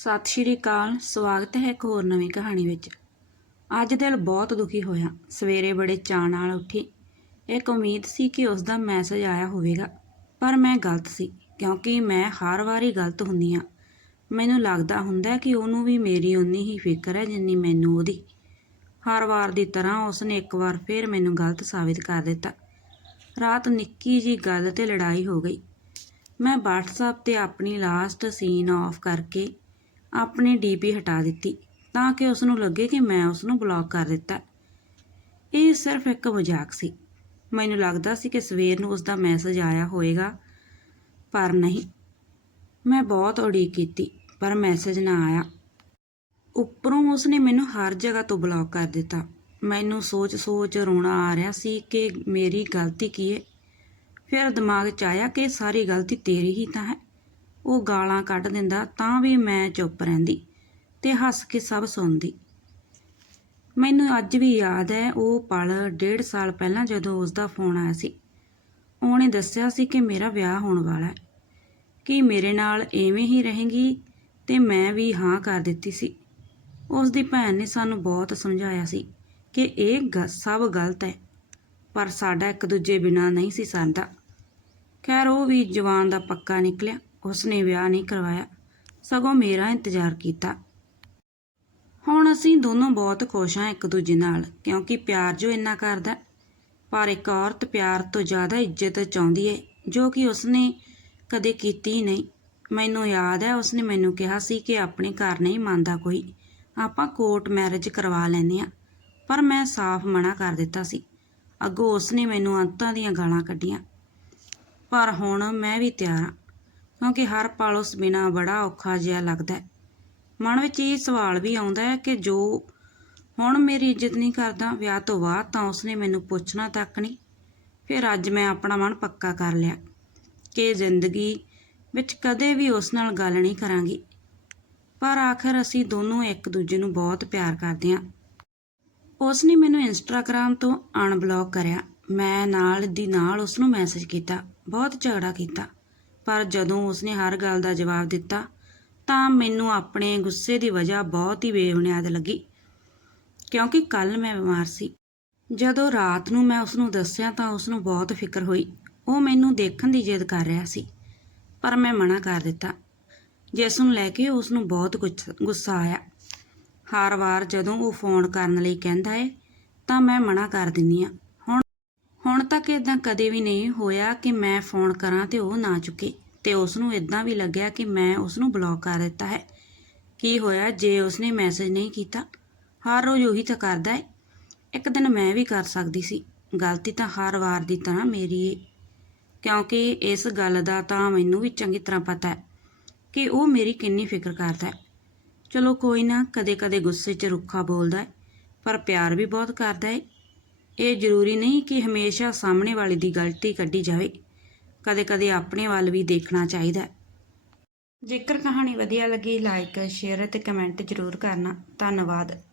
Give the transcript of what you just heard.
ਸਤਿ ਸ਼੍ਰੀ ਅਕਾਲ, ਸਵਾਗਤ ਹੈ ਇੱਕ ਹੋਰ ਨਵੀਂ ਕਹਾਣੀ ਵਿੱਚ। ਅੱਜ ਦਿਲ ਬਹੁਤ ਦੁਖੀ ਹੋਇਆ। ਸਵੇਰੇ ਬੜੇ ਚਾਅ ਨਾਲ ਉੱਠੀ। ਇੱਕ ਉਮੀਦ ਸੀ ਕਿ ਉਸ ਦਾ ਮੈਸੇਜ ਆਇਆ ਹੋਵੇਗਾ, ਪਰ ਮੈਂ ਗਲਤ ਸੀ, ਕਿਉਂਕਿ ਮੈਂ ਹਰ ਵਾਰੀ ਗਲਤ ਹੁੰਦੀ ਹਾਂ। ਮੈਨੂੰ ਲੱਗਦਾ ਹੁੰਦਾ ਕਿ ਉਹਨੂੰ ਵੀ ਮੇਰੀ ਉਨੀ ਹੀ ਫਿਕਰ ਹੈ ਜਿੰਨੀ ਮੈਨੂੰ ਉਹਦੀ। ਹਰ ਵਾਰ ਦੀ ਤਰ੍ਹਾਂ ਉਸਨੇ ਇੱਕ ਵਾਰ ਫਿਰ ਮੈਨੂੰ ਗਲਤ ਸਾਬਿਤ ਕਰ ਦਿੱਤਾ। ਰਾਤ ਨਿੱਕੀ ਜੀ ਗੱਲ ਤੇ ਲੜਾਈ ਹੋ ਗਈ। ਮੈਂ WhatsApp ਤੇ ਆਪਣੀ ਲਾਸਟ ਸੀਨ ਆਫ ਕਰਕੇ ਆਪਣੀ ਡੀਪੀ ਹਟਾ ਦਿੱਤੀ ਤਾਂ ਕਿ ਉਸ ਨੂੰ ਲੱਗੇ ਕਿ ਮੈਂ ਉਸ ਨੂੰ ਬਲੌਕ ਕਰ ਦਿੱਤਾ। ਇਹ ਸਿਰਫ ਇੱਕ ਮਜ਼ਾਕ ਸੀ। ਮੈਨੂੰ ਲੱਗਦਾ ਸੀ ਕਿ ਸਵੇਰ ਨੂੰ ਉਸ ਦਾ ਮੈਸੇਜ ਆਇਆ ਹੋਵੇਗਾ, ਪਰ ਨਹੀਂ। ਮੈਂ ਬਹੁਤ ਉਡੀਕ ਕੀਤੀ, ਪਰ ਮੈਸੇਜ ਨਾ ਆਇਆ। ਉੱਪਰੋਂ ਉਸਨੇ ਮੈਨੂੰ ਹਰ ਜਗ੍ਹਾ ਤੋਂ ਬਲੌਕ ਕਰ ਦਿੱਤਾ। ਮੈਨੂੰ ਸੋਚ-ਸੋਚ ਰੋਣਾ ਆ ਰਿਹਾ ਸੀ ਕਿ ਮੇਰੀ ਗਲਤੀ ਕੀ ਹੈ ਫਿਰ ਦਿਮਾਗ 'ਚ ਆਇਆ ਕਿ ਸਾਰੀ ਗਲਤੀ ਤੇਰੀ ਹੀ ਤਾਂ ਹੈ। ਉਹ ਗਾਲਾਂ ਕੱਢ ਦਿੰਦਾ ਤਾਂ ਵੀ ਮੈਂ ਚੁੱਪ ਰਹਿੰਦੀ ਤੇ ਹੱਸ ਕੇ ਸਭ ਸੁਣਦੀ। ਮੈਨੂੰ ਅੱਜ ਵੀ ਯਾਦ ਹੈ ਉਹ ਪਲ ਡੇਢ ਸਾਲ ਪਹਿਲਾਂ ਜਦੋਂ ਉਸ ਦਾ ਫੋਨ ਆਇਆ ਸੀ। ਉਹਨੇ ਦੱਸਿਆ ਸੀ ਕਿ ਮੇਰਾ ਵਿਆਹ ਹੋਣ ਵਾਲਾ ਹੈ, ਕਿ ਮੇਰੇ ਨਾਲ ਐਵੇਂ ਹੀ ਰਹੇਗੀ ਤੇ ਮੈਂ ਵੀ ਹਾਂ ਕਰ ਦਿੱਤੀ ਸੀ। ਉਸ ਦੀ ਭੈਣ ਨੇ ਸਾਨੂੰ ਬਹੁਤ ਸਮਝਾਇਆ ਸੀ ਕਿ ਇਹ ਗ- ਸਭ ਗਲਤ ਹੈ, ਪਰ ਸਾਡਾ ਇੱਕ ਦੂਜੇ ਬਿਨਾ ਨਹੀਂ ਸੀ ਸਰਦਾ। ਖੈਰ, ਉਹ ਵੀ ਜਵਾਨ ਦਾ ਪੱਕਾ ਨਿਕਲਿਆ। ਉਸਨੇ ਵਿਆਹ ਨਹੀਂ ਕਰਵਾਇਆ। ਸਗੋਂ ਮੇਰਾ ਇੰਤਜ਼ਾਰ ਕੀਤਾ। ਹੁਣ ਅਸੀਂ ਦੋਨੋਂ ਬਹੁਤ ਖੁਸ਼ ਹਾਂ ਇੱਕ ਦੂਜੇ ਨਾਲ, ਕਿਉਂਕਿ ਪਿਆਰ ਜੋ ਇੰਨਾ ਕਰਦਾ ਪਰ ਇੱਕ ਔਰਤ ਪਿਆਰ ਤੋਂ ਜ਼ਿਆਦਾ ਇੱਜ਼ਤ ਚਾਹੁੰਦੀ ਹੈ, ਜੋ ਕਿ ਉਸਨੇ ਕਦੇ ਕੀਤੀ ਨਹੀਂ। ਮੈਨੂੰ ਯਾਦ ਹੈ, ਉਸਨੇ ਮੈਨੂੰ ਕਿਹਾ ਸੀ ਕਿ ਆਪਣੇ ਘਰ ਨਹੀਂ ਮੰਨਦਾ ਕੋਈ। ਆਪਾਂ ਕੋਰਟ ਮੈਰਿਜ ਕਰਵਾ ਲੈਂਦੇ ਹਾਂ, ਪਰ ਮੈਂ ਸਾਫ਼ ਮਨਾ ਕਰ ਦਿੱਤਾ ਸੀ। ਅੱਗੋਂ ਉਸਨੇ ਮੈਨੂੰ ਅੰਤਾਂ ਦੀਆਂ ਗਾਲਾਂ ਕੱਢੀਆਂ। ਪਰ ਹੁਣ ਮੈਂ ਵੀ ਤਿਆਰ ਹਾਂ। ਕਿਉਂਕਿ ਹਰ ਪਲ ਉਸ ਬਿਨਾ ਬੜਾ ਔਖਾ ਜਿਹਾ ਲੱਗਦਾ ਹੈ। ਮਨ ਵਿੱਚ ਇਹ ਸਵਾਲ ਵੀ ਆਉਂਦਾ ਹੈ ਕਿ ਜੋ ਹੁਣ ਮੇਰੀ ਇੱਜ਼ਤ ਨਹੀਂ ਕਰਦਾ, ਵਿਆਹ ਤੋਂ ਬਾਅਦ ਤਾਂ ਉਸਨੇ ਮੈਨੂੰ ਪੁੱਛਣਾ ਤੱਕ ਨਹੀਂ। ਫਿਰ ਅੱਜ ਮੈਂ ਆਪਣਾ ਮਨ ਪੱਕਾ ਕਰ ਲਿਆ ਕਿ ਜ਼ਿੰਦਗੀ ਵਿੱਚ ਕਦੇ ਵੀ ਉਸ ਨਾਲ ਗੱਲ ਨਹੀਂ ਕਰਾਂਗੀ। ਪਰ ਆਖਰ ਅਸੀਂ ਦੋਨੋਂ ਇੱਕ ਦੂਜੇ ਨੂੰ ਬਹੁਤ ਪਿਆਰ ਕਰਦੇ ਹਾਂ। ਉਸ ਨੇ ਮੈਨੂੰ ਇੰਸਟਾਗ੍ਰam ਤੋਂ ਅਨਬਲੌਕ ਕਰਿਆ। ਮੈਂ ਨਾਲ ਦੀ ਨਾਲ ਉਸ ਨੂੰ ਮੈਸੇਜ ਕੀਤਾ, ਬਹੁਤ ਝਗੜਾ ਕੀਤਾ। ਪਰ ਜਦੋਂ ਉਸਨੇ ਹਰ ਗੱਲ ਦਾ ਜਵਾਬ ਦਿੱਤਾ, ਤਾਂ ਮੈਨੂੰ ਆਪਣੇ ਗੁੱਸੇ ਦੀ ਵਜ੍ਹਾ ਬਹੁਤ ਹੀ ਬੇਬੁਨਿਆਦ ਲੱਗੀ। ਕਿਉਂਕਿ ਕੱਲ ਮੈਂ ਬਿਮਾਰ ਸੀ। ਜਦੋਂ ਰਾਤ ਨੂੰ ਮੈਂ ਉਸ ਨੂੰ ਦੱਸਿਆ ਤਾਂ ਉਸ ਨੂੰ ਬਹੁਤ ਫਿਕਰ ਹੋਈ। ਉਹ ਮੈਨੂੰ ਦੇਖਣ ਦੀ ਜਿੱਦ ਕਰ ਰਿਹਾ ਸੀ, ਪਰ ਮੈਂ ਮਨਾ ਕਰ ਦਿੱਤਾ। ਜਿਸ ਨੂੰ ਲੈ ਕੇ ਉਸ ਨੂੰ ਬਹੁਤ ਗੁੱਸ- ਗੁੱਸਾ ਆਇਆ। ਹਰ ਵਾਰ ਜਦੋਂ ਉਹ ਫੋਨ ਕਰਨ ਲਈ ਕਹਿੰਦਾ ਏ, ਤਾਂ ਮੈਂ ਮਨਾ ਕਰ ਦਿੰਨੀ ਆ ਹੁਣ ਇਦਾਂ ਕਦੇ ਵੀ ਨਹੀਂ ਹੋਇਆ ਕਿ ਮੈਂ ਫੋਨ ਕਰਾਂ ਤੇ ਉਹ ਨਾ ਚੁੱਕੇ। ਤੇ ਉਸ ਨੂੰ ਇਦਾਂ ਵੀ ਲੱਗਿਆ ਕਿ ਮੈਂ ਉਸ ਨੂੰ ਬਲੌਕ ਕਰ ਦਿੱਤਾ ਹੈ। ਕੀ ਹੋਇਆ ਜੇ ਉਸਨੇ ਮੈਸੇਜ ਨਹੀਂ ਕੀਤਾ? ਹਰ ਰੋਜ਼ ਉਹੀ ਤਾਂ ਕਰਦਾ ਹੈ। ਇੱਕ ਦਿਨ ਮੈਂ ਵੀ ਕਰ ਸਕਦੀ ਸੀ। ਗਲਤੀ ਤਾਂ ਹਰ ਵਾਰ ਦੀ ਤਰ੍ਹਾਂ ਮੇਰੀ ਏ। ਕਿਉਂਕਿ ਇਸ ਗੱਲ ਦਾ ਤਾਂ ਮੈਨੂੰ ਵੀ ਚੰਗੀ ਤਰ੍ਹਾਂ ਪਤਾ ਹੈ ਕਿ ਉਹ ਮੇਰੀ ਕਿੰਨੀ ਫਿਕਰ ਕਰਦਾ ਹੈ। ਚਲੋ ਕੋਈ ਨਾ, ਕਦੇ-ਕਦੇ ਗੁੱਸੇ 'ਚ ਰੁੱਖਾ ਬੋਲਦਾ ਹੈ, ਪਰ ਪਿਆਰ ਵੀ ਬਹੁਤ ਕਰਦਾ ਹੈ। ਇਹ ਜ਼ਰੂਰੀ ਨਹੀਂ ਕਿ ਹਮੇਸ਼ਾ ਸਾਹਮਣੇ ਵਾਲੇ ਦੀ ਗਲਤੀ ਕੱਢੀ ਜਾਵੇ। ਕਦੇ-ਕਦੇ ਆਪਣੇ ਵੱਲ ਵੀ ਦੇਖਣਾ ਚਾਹੀਦਾ ਹੈ। ਜੇਕਰ ਕਹਾਣੀ ਵਧੀਆ ਲੱਗੀ ਲਾਈਕ ਸ਼ੇਅਰ ਅਤੇ ਕਮੈਂਟ ਜ਼ਰੂਰ ਕਰਨਾ। ਧੰਨਵਾਦ।